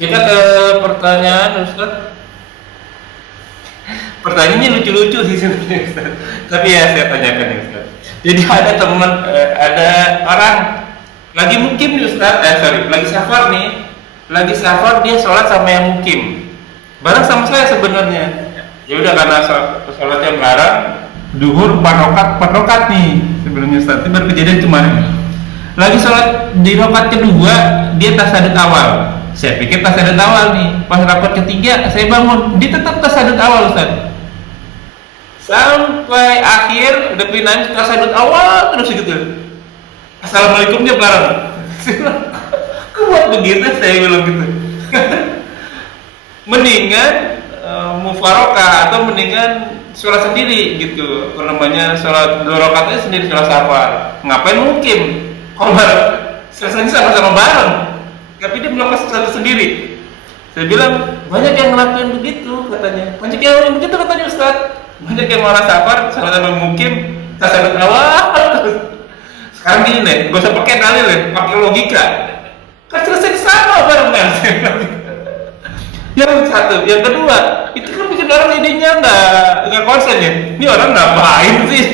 Kita ke pertanyaan Ustaz. Pertanyaannya lucu-lucu sih sebenarnya Ustaz. Tapi ya saya tanyakan ya Ustaz. Jadi ada teman, ada orang lagi mukim nih Ustaz, lagi safar nih. Lagi safar dia sholat sama yang mukim. Bareng sama saya sebenarnya. Ya udah karena sholatnya bareng, duhur 4 rakaat nih sebenarnya Ustaz. Itu baru kejadian kemarin. Lagi sholat di rakaat kedua dia tasyahud awal. Saya pikir tasyahud awal nih. Pas rakaat ketiga saya bangun, dia tetap tasyahud awal Ustaz. Sampai akhir udah pindahin tasyahud awal terus gitu. Assalamualaikumnya bareng. Kok buat begitu saya bilang gitu. Mendingan mufarokah atau mendingan sholat sendiri gitu. Apa namanya, sholat 2 rakaatnya sendiri sholat safar. Ngapain mukim? Kalau selesai sama-sama bareng. Tapi dia melakukan sesuatu sendiri. Saya bilang banyak yang ngelakuin begitu katanya. Banyak yang ngelakuin begitu katanya Ustaz. Banyak yang malah safar sama-sama mukim tasyahud awal. Sekarang gini deh, gak usah pakai dalil deh, pakai logika. Kan selesai sama barengan. Yang satu, yang kedua, itu kan bikin orang idenya nggak konsen ya. Ini orang ngapain sih?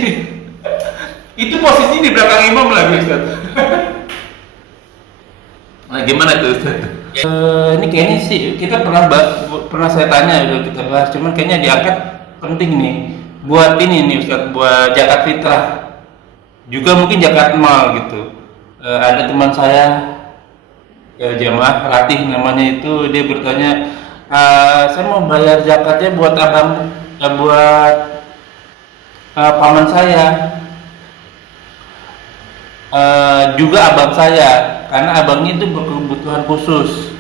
Itu posisi di belakang imam lagi Ustaz. Nah, gimana tuh Ustaz? Ini kayaknya sih kita pernah saya tanya udah kita bahas, cuman kayaknya diangkat penting nih. Buat ini nih Ustaz, buat zakat fitrah. Juga mungkin zakat mal gitu. Ada teman saya jamaah latih namanya itu, dia bertanya, saya mau bayar zakatnya buat abang, buat paman saya, juga abang saya, karena abangnya itu berkebutuhan khusus.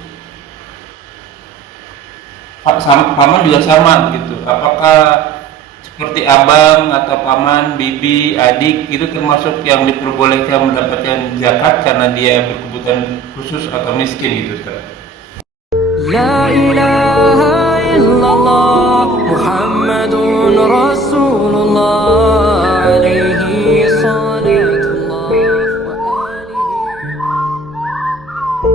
Paman juga sama gitu. Apakah seperti abang atau paman, bibi, adik itu termasuk yang diperbolehkan mendapatkan zakat karena dia berkebutuhan khusus atau miskin gitu Ustaz? La ilaha illallah Muhammadun Rasulullah alaihi salatullah wa alihi.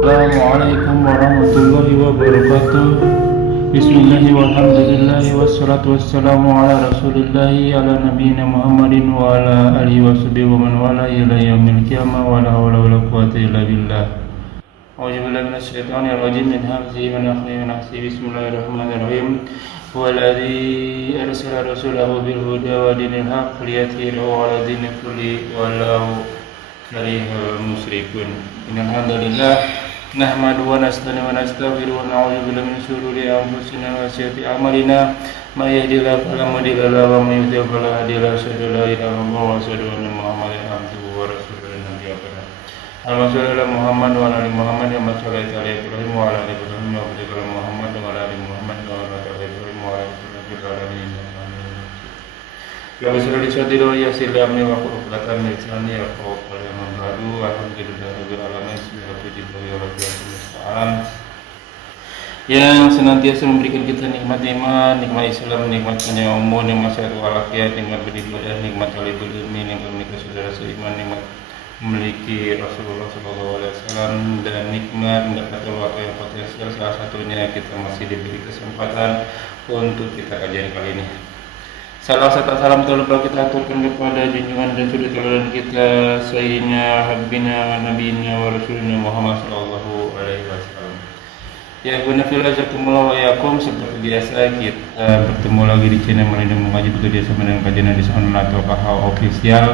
Assalamualaikum warahmatullahi wabarakatuh. Bismillahi walhamdulillahi wassalatu wassalamu ala rasulillahi ala nabiyina Muhammadin wa ala alihi wa sahbihi wa man wala ila yaumil qiyamah wa la hawla wa la quwwata illa billah. A'udzu billahi minasy syaithanir rajim min hamzihi wa nafthihi wa nafthihi. Bismillahirrahmanirrahim. Huwallazi arsala rasulahu bil huda wa dinil haqq liyudhhirahu 'ala dini kulli wallahu karihal musyrikun. Innal hamdalillah nahmadu wa nasta'inu wa nastaghfiruh wa na'udzu billahi min shururi anfusina wa sayyiati a'malina may yahdihillahu fala mudilla lahu wa may yudlil fala hadiya lahu. Asyhadu an la ilaha illallah wa asyhadu anna Muhammadan abduhu wa rasuluhu. Allahumma shalli ala Muhammad wa ala ali Muhammad kama shallaita ala Ibrahim wa ala ali Ibrahim wa barik ala Muhammad wa ala ali Muhammad kama barakta ala Ibrahim wa ala ali Ibrahim fil alamin innaka Hamidum Majid. Ya Rasulullah sadri wa yassir li amri wa qul uqdatan min lisani yafqahu qawli. Alhamdulillahirabbil alamin. Yang senantiasa memberikan kita nikmat iman, nikmat Islam, nikmat panjang umur, nikmat sehat walafiat, nikmat beribadah, nikmat talibul ilmi, nikmat menikah saudara seiman, nikmat memiliki Rasulullah SAW, dan nikmat mendapatkan waktu yang potensial. Salah satunya kita masih diberi kesempatan untuk kita kajian kali ini. Salam serta salam terlupa kita aturkan kepada junjungan dan suri tauladan kita Sayyidina Habibina wa Nabiyina wa Rasulina Muhammad sallallahu alaihi wasallam. Ya guna fil azakumullah wa yakum, seperti biasa kita bertemu lagi di channel Melindungi Mengaji Betul Dia sama dengan kajian di sana atau KH official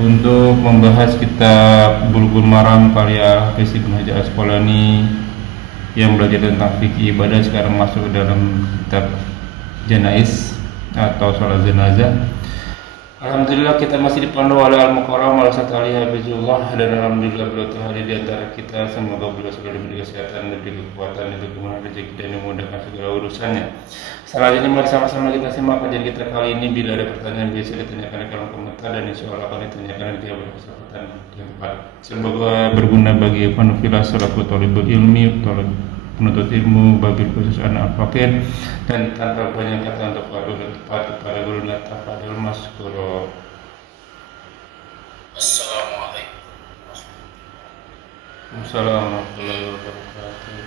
untuk membahas kitab Bulughul Maram karya Hafiz Ibnu Hajar Asqalani yang belajar tentang fikih ibadah. Sekarang masuk dalam kitab Janaiz atau sholat jenazah. Alhamdulillah kita masih dipandu oleh Al-Mukarram Al-Ustaz Ali Habibullah, dan alhamdulillah beliau hadir di antara kita. Semoga beliau selalu diberi kesehatan, diberi kekuatan, diberi kemudahan rezeki, dan dimudahkan segala urusannya. Selanjutnya mari sama-sama kita simak kajian kita kali ini. Bila ada pertanyaan bisa ditanyakan di kolom komentar, dan insya Allah akan ditanyakan di tiap kesempatan yang tepat. Semoga berguna bagi Fanufilas selaku thalibul ilmi, penuntut ilmu, babil khusus anak fakir, dan tanpa banyak kata untuk waktu dan tepat kepada guru Tafadhol Maskuro. Assalamualaikum Wassalamualaikum warahmatullahi wabarakatuh.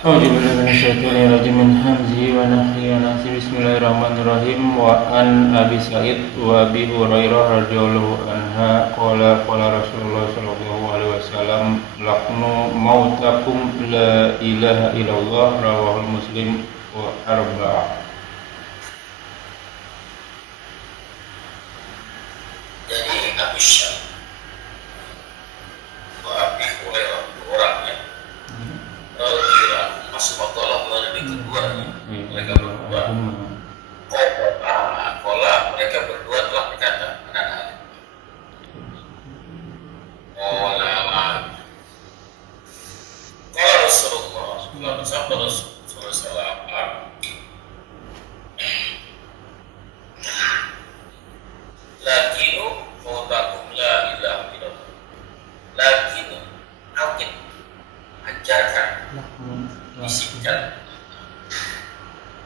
A'udzubillahi min hamzihi wa nafthihi wa nafsihi. Bismillahirrahmanirrahim. Wa an Abi Sa'id wa Abi Hurairah radhiyallahu anha qala Rasulullah sallallahu alaihi wasallam laqnu mautakum la ilaha illallah rawahul Muslim wa arba'ah. Jadi Abu Syam Abi Hurairah dua orang ya. Kira masuk waktu Allah lebih kedua ya. Mereka berdua. Kola mereka berdua telah berkata anak-anak. Kola Rasulullah bersabda Rasulullah SAW. Lakinu mautakum la ilaha illallah. Lakinu akin ajarkan bisikkan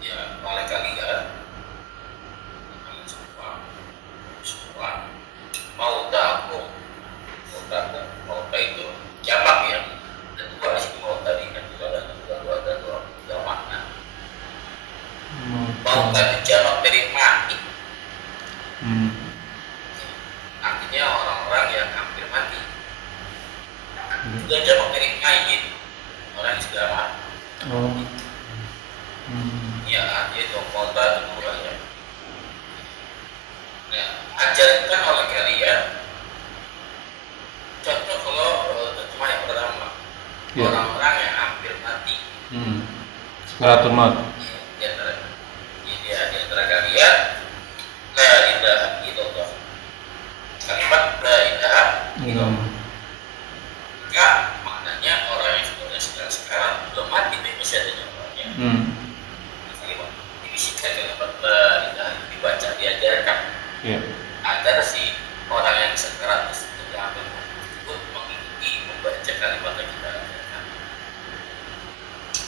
ya oleh kalian semua mautakum mauta itu jamak ya, dan dua sih mau tadi kan juga ada dua makna. Mauta itu jamak dari mati. Artinya orang-orang yang hampir mati. Juga jamak dari mayit, orang yang sudah mati. Ya, itu mauta itu dua ya. Nah, ajarkan oleh kalian. Contoh kalau cuma yang pertama, Ya. orang-orang yang hampir mati. Sekaratul maut. Di antara kalian, la ilaha illallah. Kalimat la ilaha illallah. Enggak, maknanya orang yang sudah sekarang belum mati tapi masih ada nyawanya. Kalimat dibisikkan kalimat la ilaha dibaca diajarkan Ya. agar si orang yang sekarang sudah hampir tersebut mengikuti membaca kalimat yang kita ajarkan.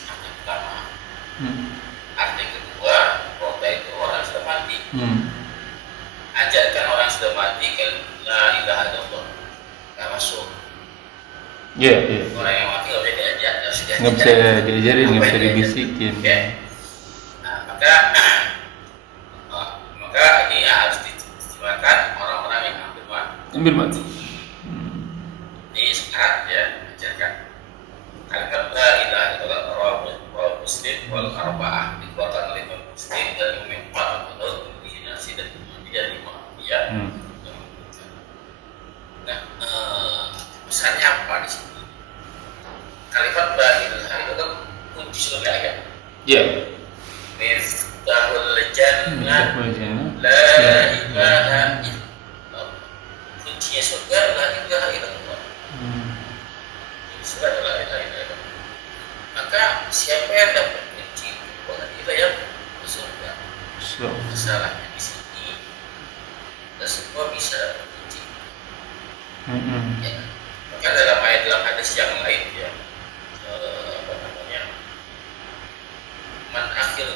Arti pertama. Arti kedua, kota itu orang yang sudah mati. Ajarkan orang yang sudah mati ke la ilaha illallah. Nggak masuk. Ya, ya. Orang yang mati nggak bisa diajak, Nggak bisa diajarin, nggak bisa dibisikin. Oke. Nah, maka ini harus diistimewakan orang-orang yang hampir mati. Ambil mati. Ini sekarang ya ajarkan. Kalimat la ilaha illallah rawahu Muslim wal arba'ah dikeluarkan oleh Imam Muslim dan Imam Empat atau Nasi dan Imam ya. Nah, pesannya apa di sini? Kalimat la ilaha illallah kunci surga ya. Ya. Miftahul jannah la ilaha illallah. Kuncinya surga la ilaha illallah. Surga la ilaha illallah. Maka siapa yang dapat kunci la ilaha surga. Masalahnya di sini kita semua bisa dapat kunci. Ya. Maka dalam hadis yang lain ya, apa namanya, man akhir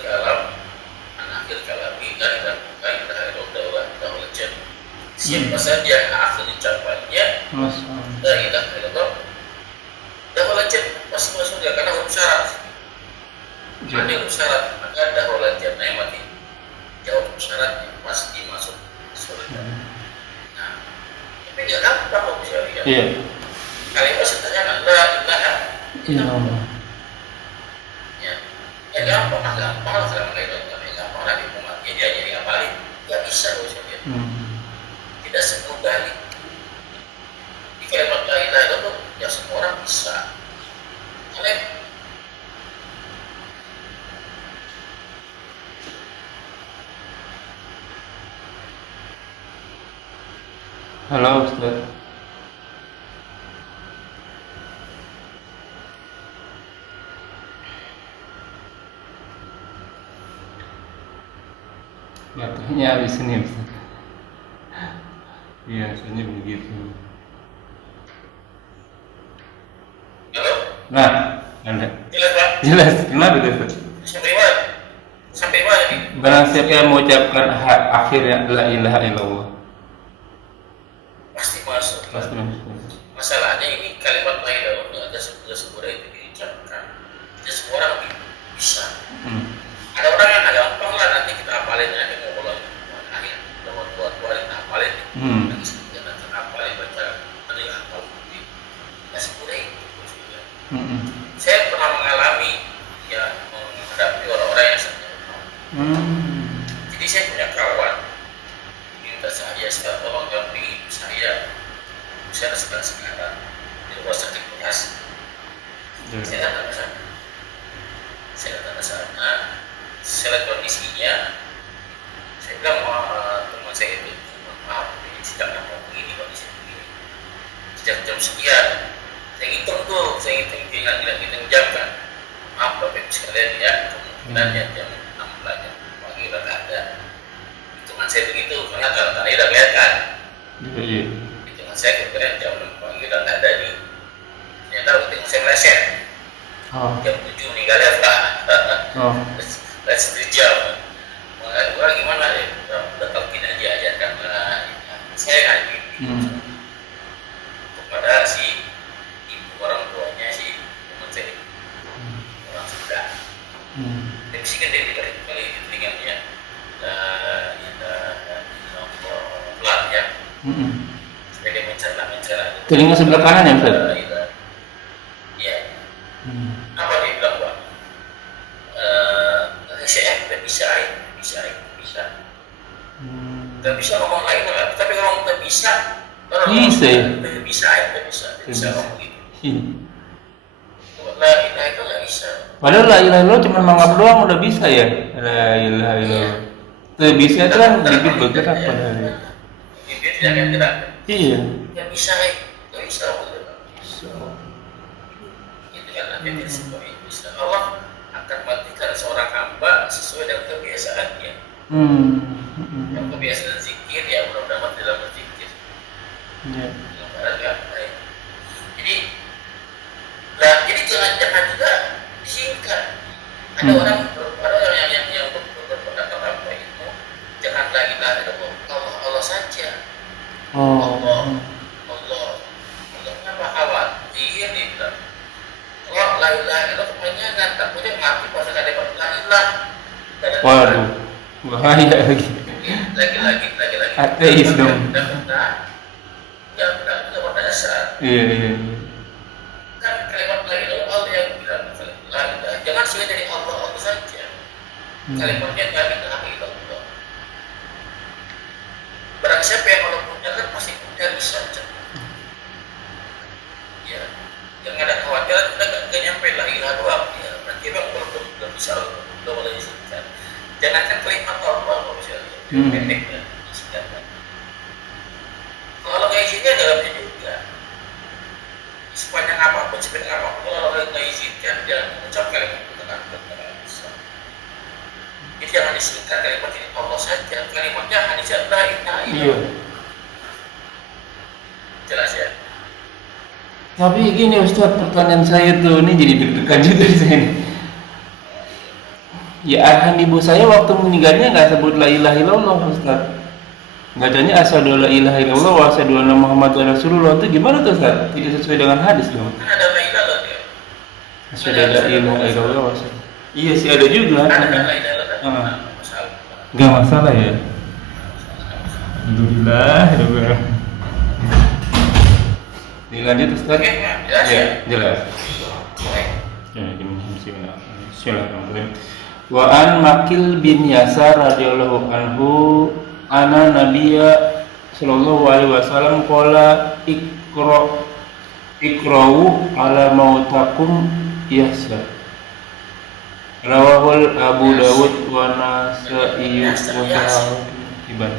kalami la ilaha illallah dahul jannah. Siapa saja yang akhir ucapannya la ilaha illallah dahul jannah, pasti masuk surga karena huruf syarat. Ada huruf syarat, maka dahul jannah yang mati jawab syaratnya pasti masuk surga. Nah, tapi nggak gampang kok bisa lihat. Iya. Kalimat setelahnya la ilaha illallah. Ya, ya gampang lah kalau kayak gampang lah di dia jadi ngapalin, nggak bisa loh saya. Tidak semudah ini. Di kalimat la ilaha illallah ya semua orang bisa. Kalian Halo Ustaz. Waktunya habis ini Ustaz. Biasanya begitu. halo, Nah, Anda jelas Pak? jelas kenapa itu Ustaz? Sampai mana? Sampai mana nih? Barang siapa yang mengucapkan akhirnya la ilaha illallah Pasti masuk. pasti masuk. Masalahnya ini kalimat la ilaha illallah ada sebuah itu diucapkan. semua orang bisa. Hmm. Ada orang yang agak gampang lah, nanti kita hafalin aja mau mulai akhir nomor dua kita hafalin. Lagi sekian nanti hafalin baca ada yang hafal mungkin nggak semudah itu juga. Saya pernah mengalami ya menghadapi orang-orang yang sangat jadi saya punya kawan minta saya tolong dampingi saya sekarang di rumah sakit Bekasi. Saya datang ke sana. Saya lihat kondisinya. Saya bilang teman saya itu, maaf, ini sedang mau begini kondisi begini. Sejak jam sekian, saya hitung jam kan. Maaf Bapak Ibu sekalian ya, kemungkinannya jam 6 jam pagi udah nggak ada. Hitungan saya begitu, karena kalau tadi udah kelihatan. Hitungan saya kira jam 6 pagi udah nggak ada nih. Ternyata hitungan saya meleset. Jam 7 meninggal ya Pak. Let's jam. Orang gimana ya? Udah talkin aja karena saya ngaji kepada si ibu orang tuanya si teman saya orang Sunda. Tapi sih kan dia diberi kali di telinganya pelan ya. Sebagai mencerna. Telinga sebelah kanan ya Ustaz? Iya. Apa dia bilang Pak? Saya tidak bisa. Tidak bisa ngomong lain lah. Tapi kalau kita bisa, tidak bisa ngomong gitu. La ilaha itu nggak bisa. Padahal la ilaha illallah cuma mangap doang udah bisa ya. La ilaha illallah. Tuh bisa itu kan bibit bergerak padahal. Bibit tidak akan gerak. Iya. Nggak bisa. Itu kan nanti bisa. Allah akan matikan seorang hamba sesuai dengan kebiasaannya. Yang kebiasaan zikir ya mudah-mudahan tidak berzikir. Jadi jangan juga disingkat. Ada orang yang berpendapat apa itu jangan lagi Allah saja. Allah kenapa khawatir dia bilang Allah la ilaha illallah kepanjangan takutnya mati pas ada dapat la ilaha. Waduh, bahaya lagi. Lagi. Ateis dong. Enggak berdasar. Iya. Kan kalimat la ilaha Allah yang bilang la ilaha. Jangan sudah dari Allah saja. Kalimatnya la ilaha illallah. Barang siapa yang Allah punya kan pasti punya bisa. Ya, jangan ada kekhawatiran kita nggak nyampe la ilaha doang. Ya, berarti memang belum bisa belum boleh disebutkan. Jangankan kalimat Allah kalau misalnya pendeknya disingkatkan. Kalau nggak izinkan nggak bisa juga. Sepanjang apapun kalau nggak izinkan jangan mengucap kalimat itu dengan bisa. Jadi jangan disingkat kalimat ini Allah saja. Kalimatnya hanya la ilaha illallah. Jelas ya. Tapi gini Ustaz, pertanyaan saya tuh ini jadi deg-degan juga di sini. Ya arham ibu saya waktu meninggalnya nggak sebut la ilaha illallah Ustaz. Bacanya asyhadu alla ilaha illallah wa asyhadu anna muhammadar rasulullah. Itu gimana tuh Ustaz? Tidak sesuai dengan hadis dong. Kan ada la ilaha dia. Asyhadu alla ilaha illallah wa asyhadu. Iya sih ada juga. Ada la ilaha illallah. Masalah. Enggak masalah ya. Alhamdulillah. Dilanjut Ustaz. Oke, jelas ya. Jelas. Oke. Ya, Bismillahirrahmanirrahim. Wa an Makil bin Yasar radhiyallahu anhu anna nabiyya sallallahu alaihi wasallam qala ikra'u ala mautakum yasa. Rawahul Abu Dawud wa Nasa'i wa Ibn.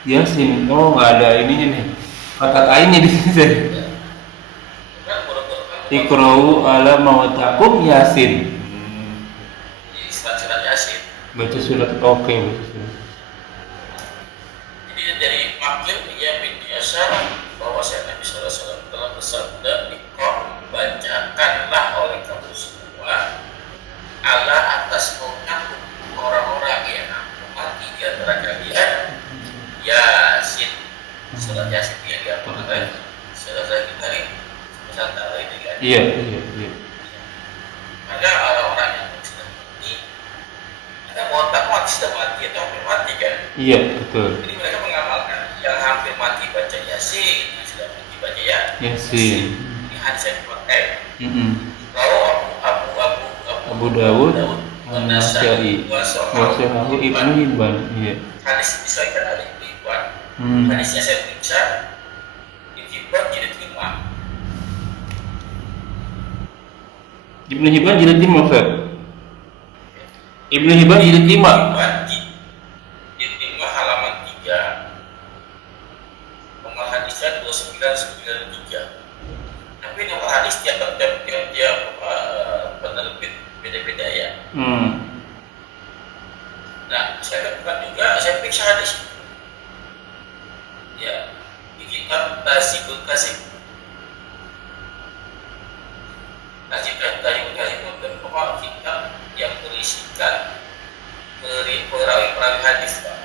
Yasin, oh nggak ada ininya nih. Fatat ainnya di sini. Ikra'u ala mautakum Yasin. Surat Yasin. Baca surat oke. Jadi dari Makil bin Yasar bahwa Nabi sallallahu alaihi wasallam telah bersabda, "Iqra, bacakanlah oleh kamu semua ala atas muka orang-orang yang mati di antara kalian Yasin." Surat Yasin yang diatur oleh saudara kita ini Nusantara ini kan. Iya. Ada orang-orang yang sudah mati, ada otak mati sudah mati atau hampir mati kan. Iya, betul. Jadi mereka mengamalkan yang hampir mati baca Yasin, yang sudah mati baca Yasin. Ini hadis yang dipakai. Lalu Abu Dawud, An-Nasa'i, Wasahahu Ibnu Hibban. Iya. Hadis disahkan oleh Ibnu Hibban. Hadisnya saya periksa Ibnu Hibban jilid 5. Ibnu Hibban jilid 5, Ustaz. Ibnu Hibban jilid 5. Jilid 5 halaman 3. Nomor hadisnya 2993. Tapi nomor hadis tiap penerbit beda-beda ya. Nah, saya temukan juga, saya periksa hadis. Ya, di kitab Tasibul Kasib. Tasibul Kasib itu merupakan kitab yang berisikan perawi-perawi hadis, Pak.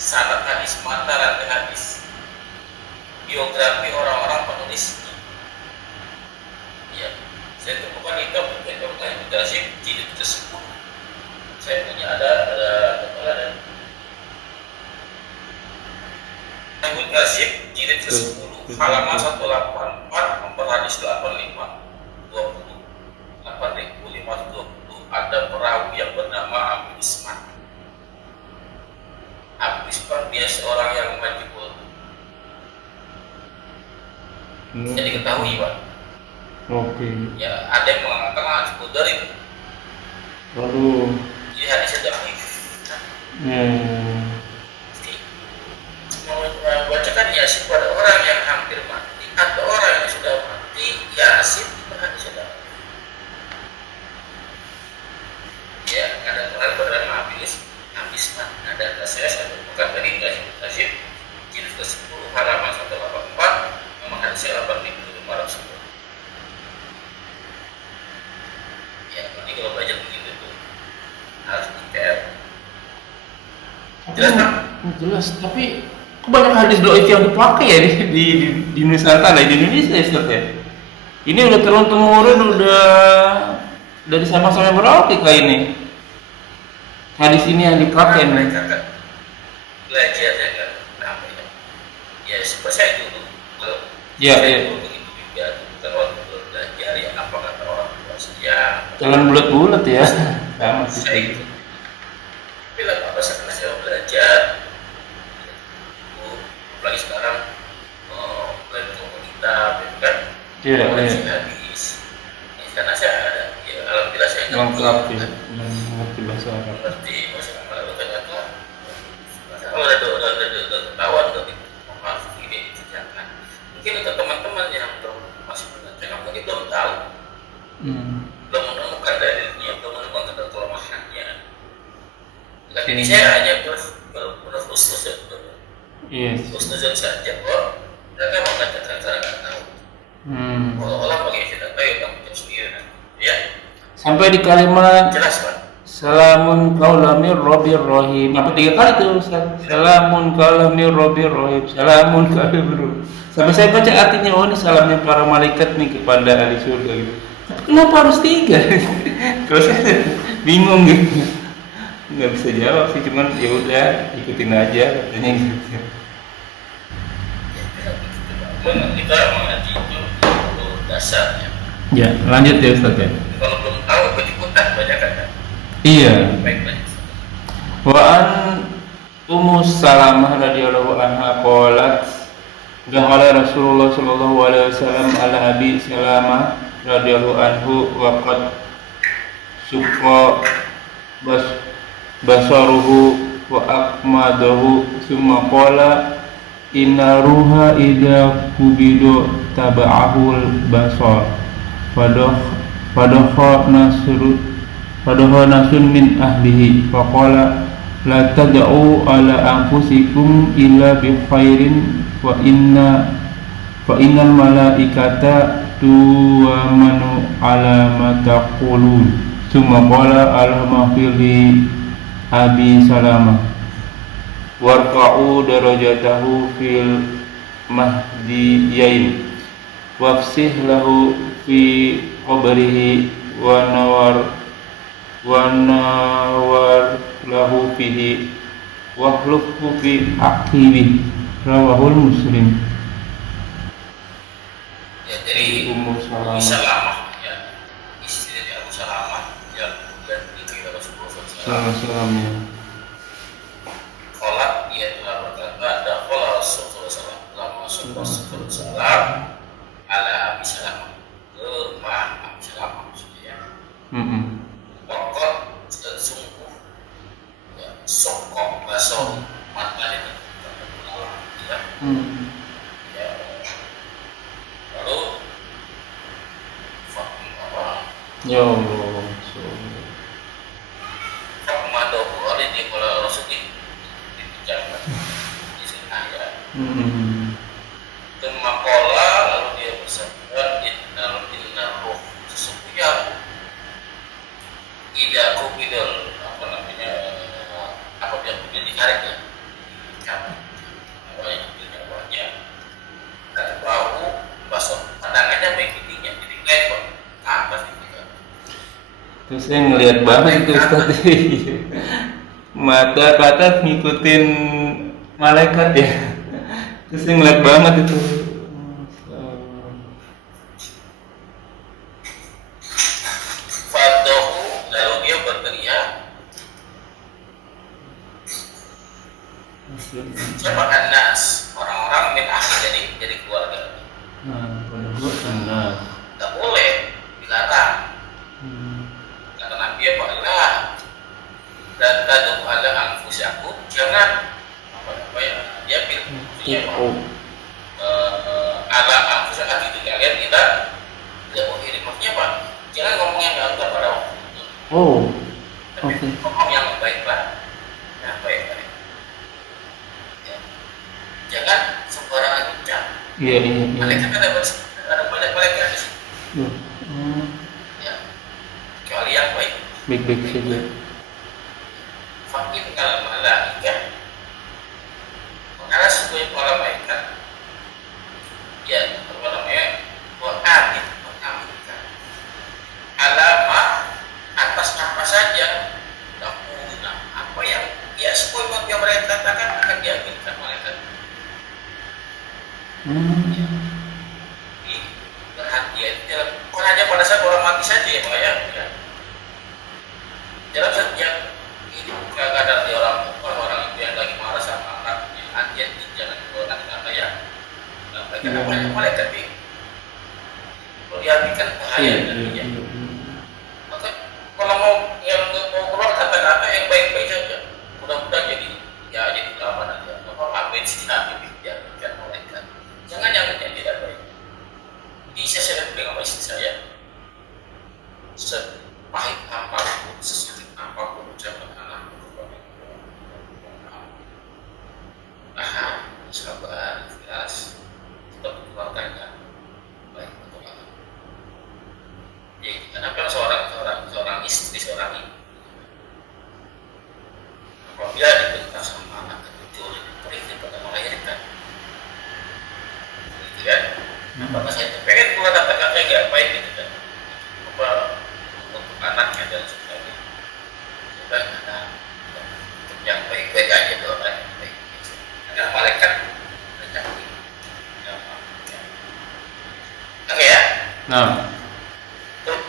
Sanad hadis, mata rantai hadis, biografi orang-orang penulis. Ya, saya temukan kitab Tasibul Kasib jilid ke-10. Saya punya ada Tasibul Kasib jilid ke-10 halaman 184 nomor hadis 85 20 8520 ada perawi yang bernama Abu Isman. Abu Isman dia seorang yang majhul. Jadi diketahui, Pak. Oke. Ya, ada yang mengatakan majhul dari Lalu jadi hadisnya dhaif. Membacakan Yasin pada orang yang hampir mati atau orang yang sudah mati, Yasin itu hadisnya dhaif. Ya, ada orang bernama Abisman. Ada saya bukan dari Tasib jilid ke-10 halaman 184 nomor hadisnya 8510. Ya, nanti kalau belajar begitu tuh harus detail. Jelas kan? jelas, tapi kebanyakan hadis dhaif yang dipakai ya di Nusantara, di Indonesia ya, Ustaz ya. Ini udah turun temurun, udah dari sama-sama berarti kayak ini. Hadis ini yang dipakai nih. Mereka kan belajar ya kan namanya. Ya seperti saya dulu. Kalau Iya. dulu begitu juga kalau belajar ya apa kata orang tua saya. Jalan bulat-bulat ya. Sama Saya sih. itu. Tapi lah apa setelah saya belajar, apalagi sekarang belajar kitab, kan? Iya. Hadis. Ya, karena saya ada, ya alhamdulillah saya Lengkap ya. Mengerti bahasa Arab. Seperti masalah ternyata kalau udah ketahuan udah maaf ini dikerjakan. Mungkin untuk teman-teman yang masih belajar mungkin belum tahu, belum menemukan dalilnya, belum menemukan kelemahannya. Tapi ini saya hanya berhusnuzon saja kok. Mereka mengatakan saya nggak tahu. Kalau pakai istilah kayak kamu jawab sendiri, ya. Sampai di kalimat Jelas, Pak. Salamun kaulamir Rabbir Rahim. Apa 3 kali tuh, Ustaz? Salamun kaulamir Rabbir Rahim. Salamun kaulamir Rabbir. Sampai saya baca artinya, oh ini salamnya para malaikat nih kepada ahli surga gitu. Tapi kenapa harus 3? Terus saya bingung gitu. Nggak bisa jawab sih, cuman ya udah ikutin aja katanya gitu. Kita mengaji itu dasarnya. Ya, lanjut ya Ustaz ya. Kalau belum tahu ikut-ikutan banyak kan? Iya. Baik. Wa an Ummu Salamah radhiyallahu anha qalat Dakhala Rasulullah sallallahu alaihi wasallam ala Abi Salamah radhiyallahu anhu wa qad syaqqa basaruhu wa aqmadahu summa qala inna ruha idza kubidu taba'ahul basar padakha nasun min ahlihi faqala la tad'u ala anfusikum illa bi khairin fa innal malaikata tu'minu ala ma taqulun summa qala al-mahfili Abi Salamah warfa'u darajatahu fil mahdiyain wafsih lahu fi qabrihi wa nawar lahu fihi wahlufhu fi aqibi rawahul Muslim. Ya, dari Ummu Salamah. Salamah ya, istri dari Abu Salamah yang kemudian menikah Rasulullah SAW. Salamnya. Kholat dia telah berkata ada kholat Rasulullah SAW ala Abi Salamah ke rumah Abi Salamah maksudnya. Pokok sungguh ya, sokok baso mata itu ya. Ya. Lalu Ya Allah. Fakmadohu oleh dia kalau Rasul dibicara di sini ya. Kemakola lalu dia bersabda inna roh sesungguhnya aku bidal apa namanya apa dia bidal ditarik ya apa yang bidal awalnya dari bahu basah pandangannya mengikutinya jadi lebar ke atas gitu. Terus saya ngelihat banget itu Ustaz. Mata ke atas ngikutin malaikat ya. Terus saya ngeliat banget itu. Fadahu lalu dia berteriak siapa anas orang-orang min ahli jadi keluarga nggak boleh dilarang kata Nabi Allah dan tadu ala anfusakum jangan apa ya dia bilang ala anfusakum itu kalian tidak menghiri maksudnya apa jangan ngomong yang enggak pada waktu itu tapi ngomong yang baik-baik yang baik-baik ya. Jangan sembarangan ucap malaikat ada malaikat di situ ya kecuali yang baik-baik saja. Fakin kalau malaikat karena sebagai para malaikat ya apa namanya amin mengaminkan alamat atas apa saja apa yang ya semua yang mereka katakan akan diaminkan malaikat. Jadi perhatian dalam bukan hanya pada saat orang mati saja ya Pak ya. Dalam setiap ini bukan ada di orang itu yang lagi marah sama anaknya hatian itu jangan keluarkan karena ya mereka malaikat tapi kalau diaminkan bahaya nantinya. Maka kalau mau yang mau keluar kata-kata yang baik-baik saja mudah-mudahan jadi apa nanti apa yang tidak diaminkan malaikat. Jangan yang tidak baik. Jadi saya sedang dengan istri saya sepahit apapun, sesakit apapun ucapan anak sabar, ikhlas tetap keluarganya baik untuk anak. Jadi kenapa seorang istri seorang ibu apabila diperintah sama anak itu perintah pada melahirkan gitu kan maka saya pengen keluar kata-kata yang baik gitu kan apa untuk anaknya dan sebagainya dan yang baik-baik aja doakan yang baik karena malaikat mencapai oke ya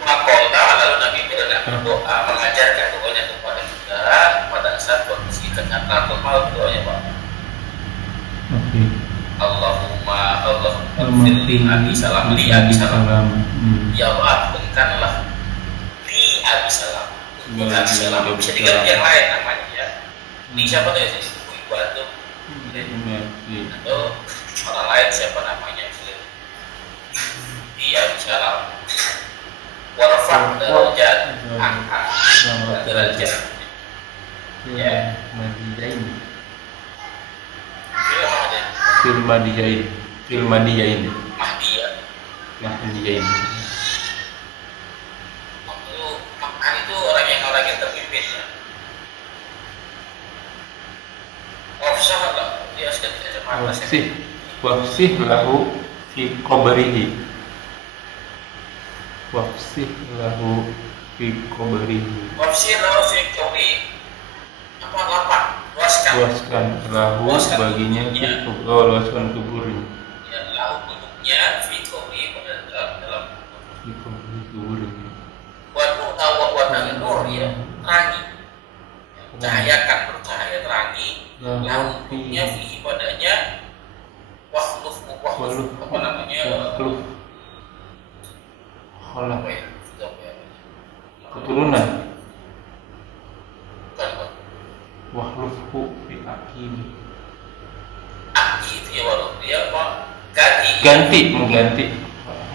Makolta lalu Nabi berdoa mengajarkan doanya kepada kita pada saat kondisi kenyataan malam doanya Pak. Allahumma firli Abi Salam li Abi Salam. Ya Allah ampunkanlah li Abi Salam. Li Abi Salam bisa diganti yang lain namanya ya. Li siapa tuh ya? Ibu atau atau orang lain siapa namanya? Li Abi Salam. Warfah derajat angkat derajat ya Filmadiyain Mahdiya itu orang yang terpimpin ya Wafsah lah dia sedang tidak wafsih lahu fi qabrihi wafsih lahu fi qabrihi. Wafsir lahu fi qabri apa lapak luaskan Luaskan lahu Luaskan baginya fi kuburnya. luaskan kuburnya. ya lahu bentuknya fi qabri pada dalam Fi qabri kuburnya. warna nur ya terangi cahayakan bercahaya terangi lahu bentuknya fi padanya wakhluf apa namanya Makhluk khalaq apa ya sudah apa ya keturunan bukan Pak. wahlufhu fi aqimi. Itu ya walau dia apa Mengganti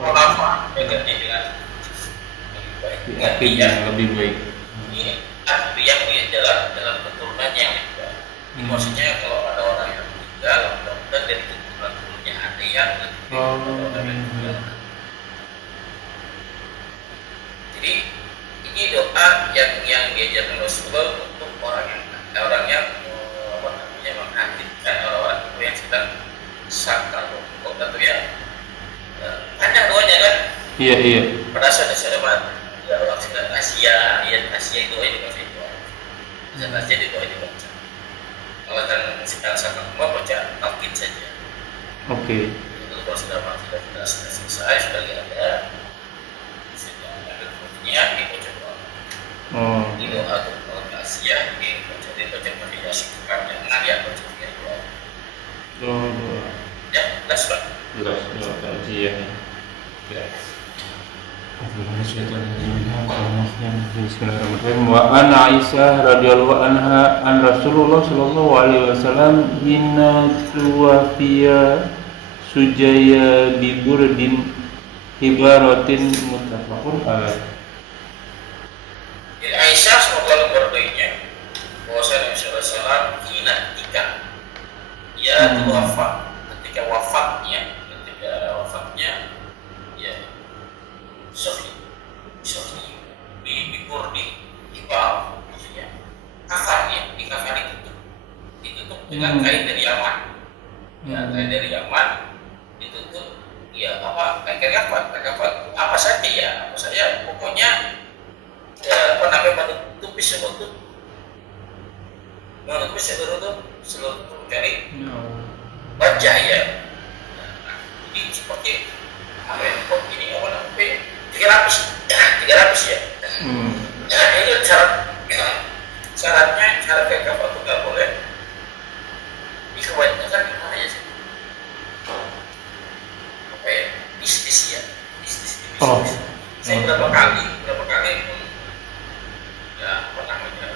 apa ya ganti dengan fi lebih baik ganti aqimi ya yang lebih baik. ini tapi yang dalam keturunannya yang lebih baik. Ini maksudnya kalau ada orang yang meninggal mudah-mudahan dari keturunannya ada yang lebih baik daripada orang yang meninggal. Jadi ini doa yang diajarkan Rasulullah untuk orang yang apa namanya menghadirkan orang-orang itu yang sedang sakar kok atau ya panjang doanya kan Iya. pada saat mati ya orang sedang Asia itu aja baca itu sedang Asia itu aja baca kalau kan sedang sakar baca talqin saja Oke. itu kalau sudah mati sudah selesai sudah tidak ada sudah ada fungsinya dibaca doa Oh. di doa untuk Asia dibaca pakai Yasin yang ngaliat baca doa Oh. ya jelas Pak. Jelas kajian. Ya. Bismillahirrahmanirrahim. Wa an Aisyah radhiyallahu anha an Rasulullah sallallahu alaihi wasallam hina tuwafiya sujaya bi burdin hibaratin muttafaqun alaih. Jadi Aisyah semoga Allah beridnya bahwa Nabi Sallallahu Alaihi Wasallam ketika ia wafat, ketika wafatnya ya Sofi di kurdi ibal maksudnya kafarnya di kafan ditutup dengan kain dari Yaman kain dari Yaman ditutup ya apa kain kafan apa saja pokoknya apa namanya menutupi seluruh dari wajah ya. Jadi seperti apa ya? Ini apa namanya? Tiga lapis ya. Itu syarat kayak kapal itu nggak boleh. Ini kebanyakan gimana ya sih? Apa ya? Bisnis ya. Oh. Saya berapa kali ya apa namanya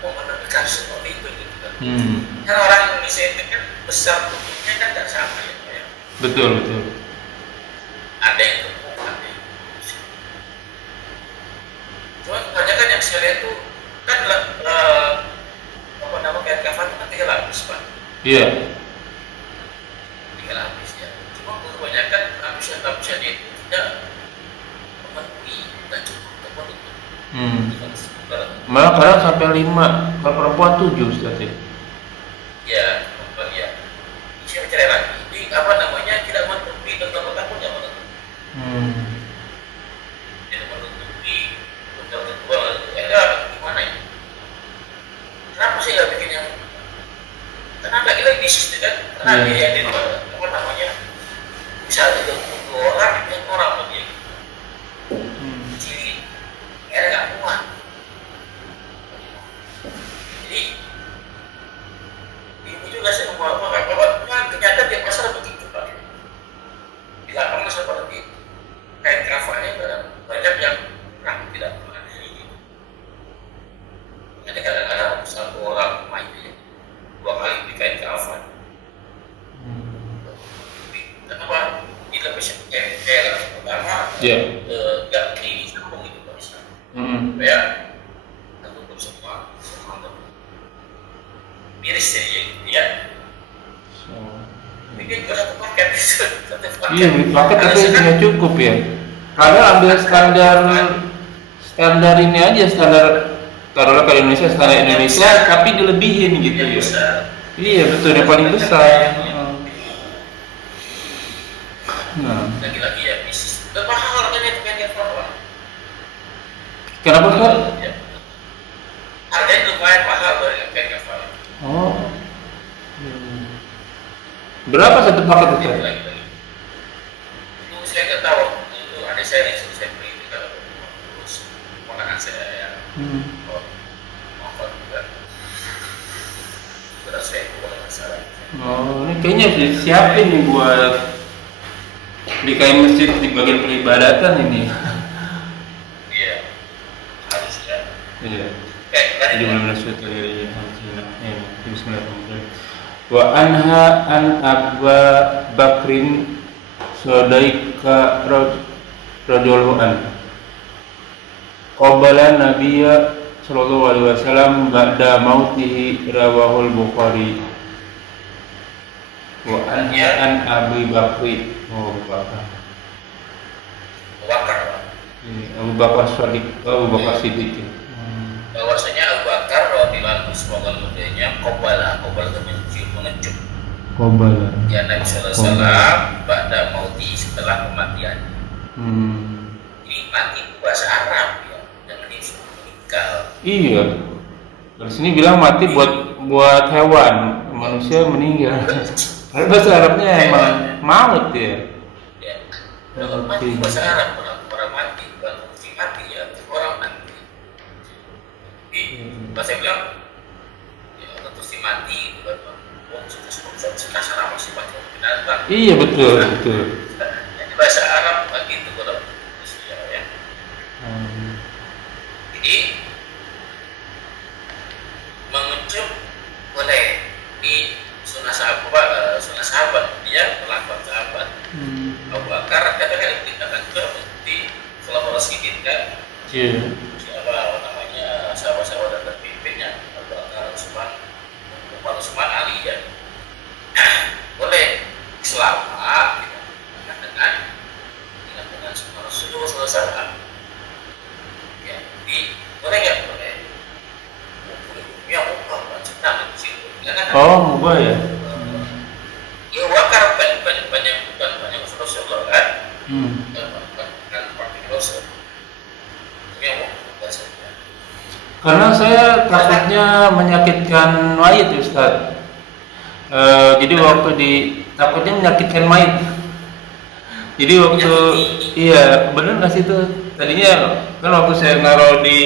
menemukan seperti itu gitu kan. Kan orang Indonesia itu kan besar tubuhnya kan tidak sama ya Pak ya. Betul. Ada yang gemuk, ada yang kurus. Cuma kebanyakan yang saya lihat itu kan apa namanya kayak kafan itu kan 3 lapis Pak. Iya. 3 lapis ya. Cuma kebanyakan lapisan itu tidak memenuhi dan cukup untuk menutup. Malah kadang sampai 5, kalau perempuan 7 Ustaz ya. Ya, saya bicara lagi. Ini apa namanya tidak menutupi dengan takutnya menutupi. Tidak menutupi untuk kedua. Gimana ya? Kenapa sih nggak bikin yang? Karena lagi bisnis kan? Karena dia yang apa namanya? Bisa juga untuk orang lagi. Jadi nggak muat. Jadi ini juga saya mau kenyataan di pasar begitu Pak. Di lapangan seperti itu. Kain kafannya banyak yang tidak pernah gitu. Jadi kadang-kadang satu orang main 2 kali di kain kafan. Kenapa? Kita bisa kayak pertama nggak di sambung itu Pak. Ya, tutup semua miris ya. Ini juga satu paket. Iya, paket tapi tidak cukup ya. Karena ambil standar ini aja, standar taruhlah kalau Indonesia standar Indonesia, tapi dilebihin gitu ya. Iya betul, yang paling besar. Nah, Lagi-lagi ya bisnis Dan mahal harganya itu kayak apa? Kenapa Ustaz? Ya. Harganya lumayan mahal dari kayak apa? Oh. Berapa satu paket Itu Ustaz? lagi. Itu saya nggak tahu. Itu ada saya disuruh saya beli itu kalau terus ponakan saya yang maafkan juga. Berat saya itu kalau nggak salah. Oh, ini kayaknya disiapin nih buat di kayak masjid di bagian peribadatan ini. Iya, harusnya. Iya. Tadi Jadi benar-benar suatu dari Bismillahirrahmanirrahim. Wa anha an Abu Bakrin Sadaika radhiyallahu anhu. Qabala Nabiyya sallallahu alaihi wasallam ba'da mautihi rawahul Bukhari. Wa anha an Abu Bakri. Oh, Bakar. Bakar, Pak. Abu Bakar Shadiq, Abu Bakar Siddiq. Bahwasanya Abu Bakar radhiyallahu anhu semoga mudanya qobala itu mengecup Qabala. ya Nabi sallallahu alaihi wasallam pada mauti setelah kematian. Ini mati itu bahasa Arab ya, jangan disuruh meninggal. Iya. Di sini bilang mati buat hewan, manusia meninggal. Karena bahasa Arabnya emang maut ya. Ya. Kalau mati bahasa Arab orang mati bukan fungsi mati ya, orang mati. Bahasa bilang ya orang terus mati bukan kasar apa sih pakai binatang. Iya betul. Jadi bahasa Arab begitu kalau ya. Jadi mengecup boleh di sunnah sahabat dia perlakuan sahabat. Abu Bakar katakan dikatakan juga di kolaborasi kita. Iya. Siapa namanya sahabat-sahabat dan terpimpinnya Abu Bakar, Umar, Utsman, Ali ya. Boleh selama dengan seluruh sahabat. Ya, boleh nggak boleh? Ya, macam di situ. Oh, mubah ya. Ya, wakar banyak Rasulullah kan? Kan pakai Rasul. Ya, bahasanya. Karena saya takutnya menyakitkan mayit Ustaz. Jadi waktu takutnya menyakitkan mayit. Jadi waktu iya bener nggak sih tuh tadinya kan waktu saya naruh di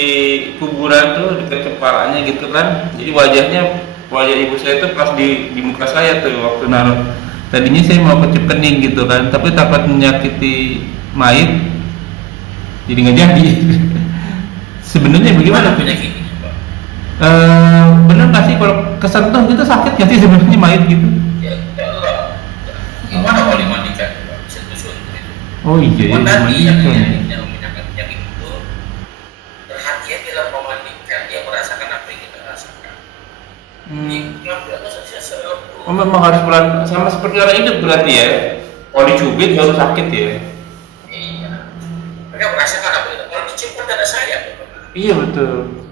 kuburan tuh dekat kepalanya gitu kan. Jadi wajah ibu saya tuh pas di muka saya tuh waktu naruh. Tadinya saya mau kecup kening gitu kan, tapi takut menyakiti mayit. Jadi nggak jadi. Sebenarnya bagaimana tuh? Bener nggak sih kalau kesentuh gitu sakit nggak sih sebenarnya mayit gitu? Ya, Allah. Gimana kalau dimandikan? Sentuh-sentuh itu. Oh iya ya, dimandikan. Yang penyakit itu perhatian dalam memandikan dia merasakan apa yang kita rasakan. Oh memang harus pelan sama seperti orang hidup berarti ya? Kalau dicubit baru sakit ya? Iya. Mereka merasakan apa itu? Kalau dicium kan ada sayap. Iya betul.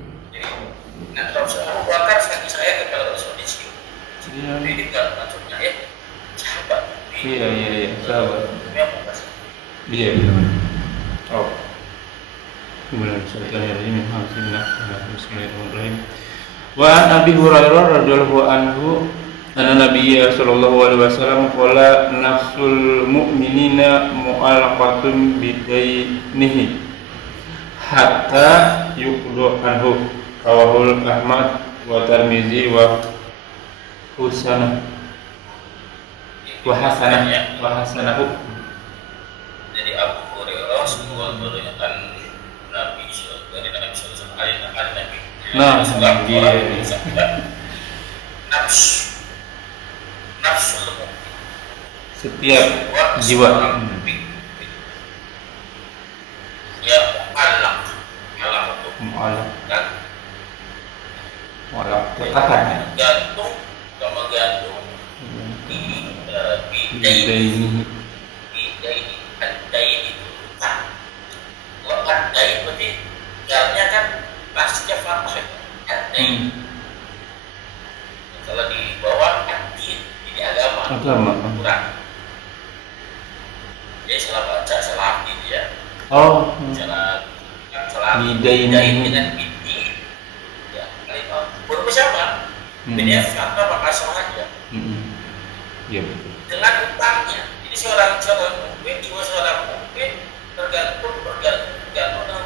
Nah, kalau Abu Bakar kaki saya kalau Rasul dicium. Iya. Jadi kalau maksudnya ya sahabat. Iya sahabat. Dia mau kasih. Iya benar. Oh. Gimana ceritanya ini Bismillahirrahmanirrahim. Wa an Abi Hurairah radhiyallahu anhu anna Nabiyya sallallahu alaihi wasallam qala nafsul mu'minina mu'allaqatun bidainihi hatta yuqdu anhu rawahul Ahmad wa Tirmizi wa Hasanah wa Hasanahu. Jadi Abu Hurairah semoga meriwayatkan Nabi dari Nabi sallallahu alaihi wasallam. Nah, dia nafsul setiap jiwa. Ya, Allah itu Mu'allaq tertahan. gantung sama gantung di Bidaini. Dain itu kalau dain berarti galnya kan pastinya fathah dain. Kalau di bawah din ini agama kurang. Jadi salah baca salah din ya. Oh, Sholat sholat Nidain. dengan binti, ya kali baru sama. Bedanya fakta apa kasar aja. Iya betul. Dengan utangnya. Jadi seorang mukmin, jiwa seorang mukmin tergantung dengan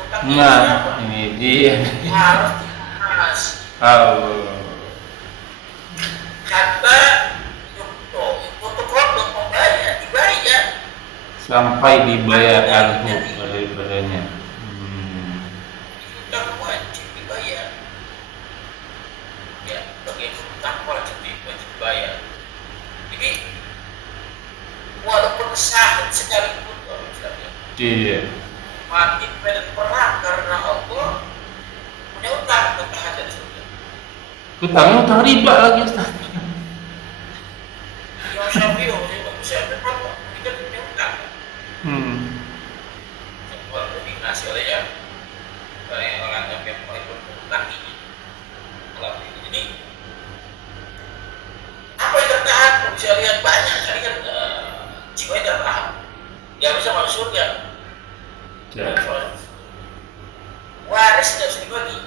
utangnya. Nah, ini dia. Harus dihas. Oh. Kata untuk belum membayar, dibayar. Sampai dibayar anhu daripadanya. Utang wajib dibayar. Ya, bagi utang wajib dibayar. Jadi walaupun sahid sekalipun kalau misalnya Iya. mati pada perang karena Allah punya utang ketahan dari surga. Utang riba lagi Ustaz. Yang Syafi'i apa? Ini kan punya utang. Yang walaupun dinasi oleh yang orang yang paling berutang ini. Jadi apa yang tertahan? Kalau bisa lihat banyak, tadi kan jiwa yang tertahan. Dia bisa masuk surga. Ya. Waris tidak bisa dibagi.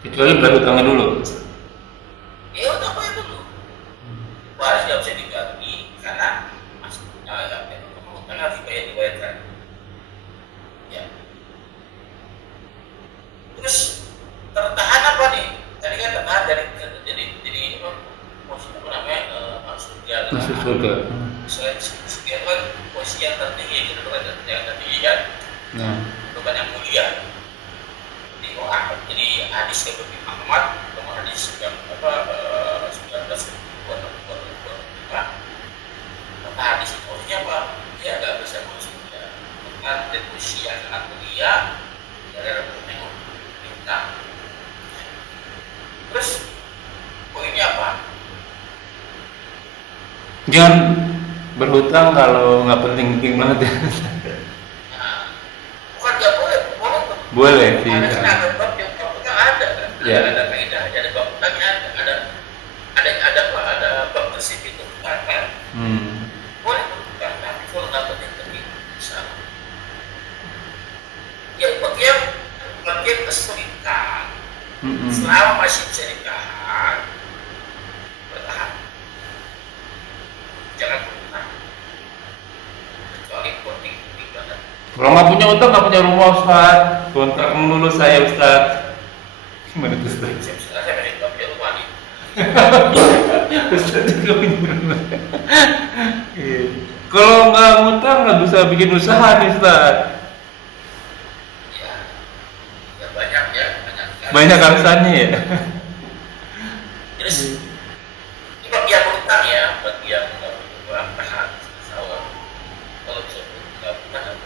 Kecuali bayar utangnya dulu. Ya utang bayar dulu. Waris tidak bisa dibagi karena utang harus dibayarkan. Ya. Terus tertahan apa nih? Tadi kan tertahan dari apa namanya surga. Masuk surga. Selain surga kan posisi yang tertinggi gitu kan yang tertinggi kan. Nah, Bukan yang mulia. Jadi hadis yang lebih Ahmad, nomor hadis yang apa 19 kata hadis itu maksudnya apa? Dia nggak bisa masuk surga karena dari posisi yang sangat mulia dari menengok bintang. Terus poinnya apa? jangan berhutang kalau nggak penting-penting banget ya. Nah, bukan nggak boleh, boleh. Boleh sih. Ada bab yang utang ada kan? Ya. Ada kaidahnya, ada bab utangnya ada bab tersebut itu kan? Boleh berutang, tapi kalau nggak penting-penting bisa. Ya bagian kesulitan. Selama masih bisa ditahan, bertahan. Jangan berutang. Kecuali penting-penting banget. Kalau nggak punya utang nggak punya rumah Ustaz. Kontrak melulu saya Ustaz. Gimana tuh Ustaz? Saya masih nggak punya rumah nih. Ustaz juga punya rumah. Iya. Kalau nggak ngutang nggak bisa bikin usaha nih Ustaz. Ya banyak ya, Banyak alasannya ya. Terus ini bagi yang berutang ya, bagi yang nggak berutang tahan sawah. Kalau bisa nggak berutang,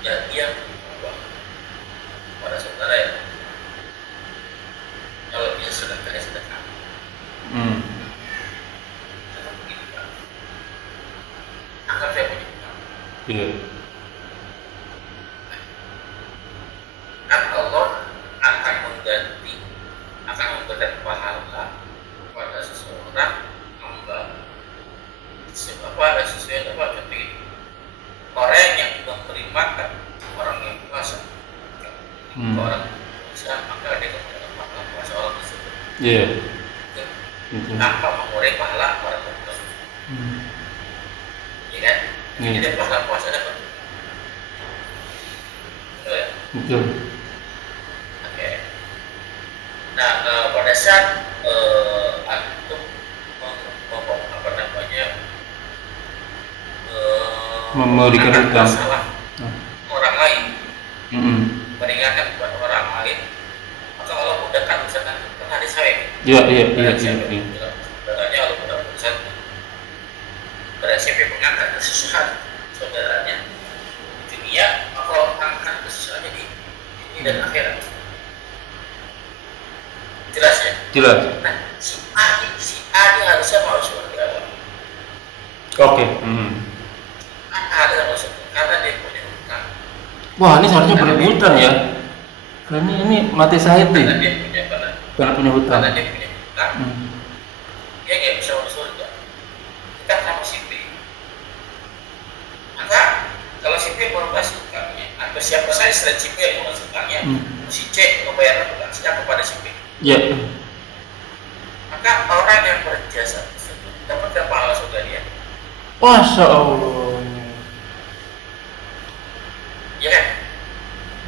ya dia berubah pada saudara ya. Kalau bisa sedekah ya sedekah. Tetap begini Pak. Anggap saya punya utang. Iya. Kan Allah akan mengganti, akan memberikan pahala kepada seseorang hamba. Ada sesuai apa seperti orang yang memberi makan orang yang puasa. Orang puasa maka dia akan makan puasa orang tersebut. Iya. Tanpa mengurangi pahala orang puasa. Iya kan? Jadi dia pahala puasa dapat. Betul ya? Betul. Oke. Nah, pada saat antum apa namanya Memberikan mengangkat utang. masalah orang lain, meringankan buat orang lain, maka Allah mudahkan misalkan pernah di saya. Iya. Saudaranya Allah mudahkan pada siapa yang mengangkat kesusahan saudaranya di dunia, maka Allah mengangkat kesusahannya di ini dan akhirat. Jelas ya? Jelas. Nah, si A ini harusnya mau surga. Oke. Ada masuk karena dia punya utang. Wah, ini seharusnya berebutan ya. Karena ini mati syahid Karena nih. dia punya Karena punya hutang. karena dia punya utang, dia nggak bisa masuk surga. Kita sama si B. Maka kalau si B mau masuk utangnya, atau siapa saja selain si B yang mau masuk utangnya, si C membayar utangnya kepada si B. Ya. Maka orang yang berjasa tersebut dapat pahala surga dia. Masya Allah. Ya kan?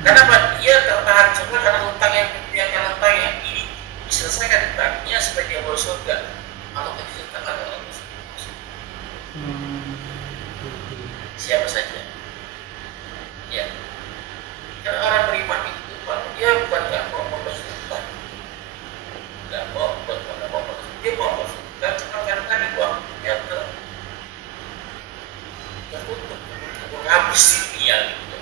Kenapa dia tertahan semua karena hutang yang ini diselesaikan hutangnya supaya dia masuk surga. Kalau disertakan dalam siapa saja. Ya. Karena orang beriman itu dia bukan nggak mau masuk surga, nggak mau dia mau masuk surga cuma karena tadi uangnya untuk habis dunia gitu.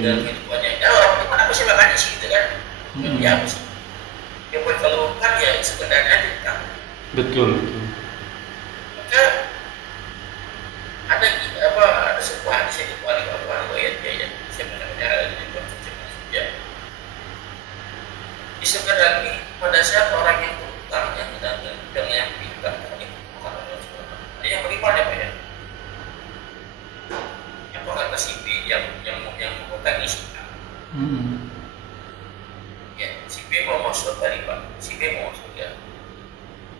Dan kehidupannya. Ya orang beriman apa sih makanya sih gitu kan? Ya apa sih? Dia buat kalau kan ya sebenarnya kan. Betul. Maka ada sebuah hadis yang dikeluarkan oleh riwayat ya sebenarnya ya. Di sebenarnya pada saat orang yang berutang yang dengan yang pintar ini bukan orang yang beriman ya Pak ya. Yang kata si B yang mengutangi si A. Ya, si B mau masuk dari Pak, si B mau masuk ya.